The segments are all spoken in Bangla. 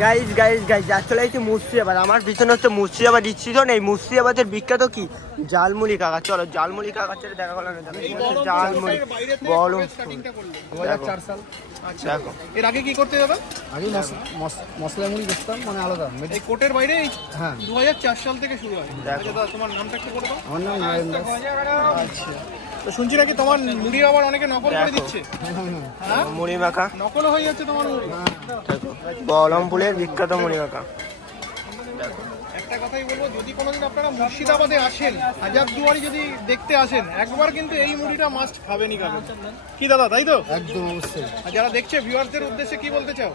গাইজ গাইজ গাইজ আসলে হচ্ছে মুর্শিদাবাদ আমার পিছনে হচ্ছে মুর্শিদাবাদ ডিসিশন এই মুর্শিদাবাদের বিখ্যাত কি? জালমুড়ি কাকা চলো জালমুড়ি কাকার সাথে দেখা করলাম। জালমুড়ি। বলো দেখো। সাল। আচ্ছা। দেখো। এর আগে কি করতে যাবে? আগে মশ- মশ- মশলা মুড়ি বেচতাম মানে আলাদা। এই কোটের বাইরে হ্যাঁ। দু সাল থেকে শুরু হয়। আচ্ছা তোমার নামটা একটু করে দাও। আমার নাম আচ্ছা। তো শুনছি নাকি তোমার মুড়ি আবার অনেকে নকল করে দিচ্ছে? হ্যাঁ? মুড়ি মাখা। নকলও হয়ে যাচ্ছে তোমার মুড়ি। বহরমপুরের বিখ্যাত মুড়ি মাখা। একটা কথাই বলব যদি কোনোদিন আপনারা মুর্শিদাবাদে আসেন হাজার দুয়ারি যদি দেখতে আসেন একবার কিন্তু এই মুড়িটা মাস্ট খাবেনই খাবেন। কি দাদা তাই তো? একদম অবশ্যই। আর যারা দেখছে ভিউয়ারদের উদ্দেশ্যে কি বলতে চাও?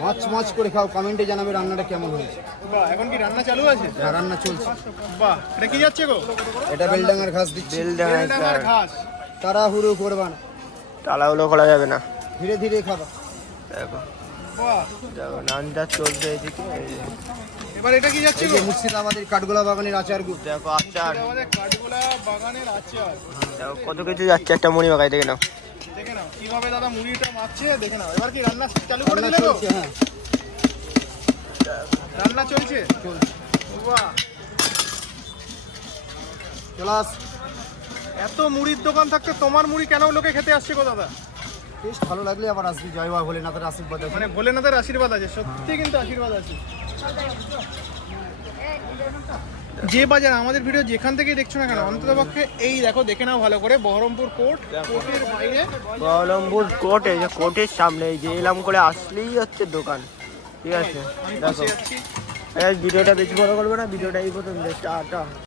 মাছ মাছ করে খাও। কমেন্টে জানাবে রান্নাটা কেমন হয়েছে। বাহ এখন কি রান্না চালু আছে? হ্যাঁ, রান্না চলছে। বাহ এটা কি যাচ্ছে গো? এটা বেলডাঙ্গার ঘাস দিচ্ছি। বেল বেলডাঙার ঘাস। তাড়াহুড়ো করবা না। তালাগুলো করা যাবে না। ধীরে ধীরে খাবা। দেখো। দেখো নানটা চলছে এদিকে। এবার এটা কি যাচ্ছে গো? মুর্শিদাবাদের কাঠগোলা বাগানের আচার গু। দেখো আচার। কাঠগোলা বাগানের আচার। দেখো কত কিছু যাচ্ছে একটা মুড়ি বাগাই দেখে নাও। কীভাবে দাদা মুড়িটা মাখছে দেখে নাও এবার কি রান্না চালু করে দিলে তো হ্যাঁ রান্না চলছে বাহ চলে এত মুড়ির দোকান থাকতে তোমার মুড়ি কেন লোকে খেতে আসছে গো দাদা বেশ ভালো লাগলে আবার আসবি জয় বাবা ভোলেনাথের আশীর্বাদ আছে মানে ভোলেনাথের আশীর্বাদ আছে সত্যি কিন্তু আশীর্বাদ আছে যে বাজার আমাদের ভিডিও যেখান থেকে দেখছ না কেন অন্তত পক্ষে এই দেখো দেখে নাও ভালো করে বহরমপুর কোর্ট কোর্টের বাইরে। বহরমপুর কোর্ট এই যে কোর্টের সামনে এই যে এলাম করে আসলেই হচ্ছে দোকান। ঠিক আছে দেখো। ভিডিওটা বেশি বড় করবে না ভিডিওটা এই প্রথম টাটা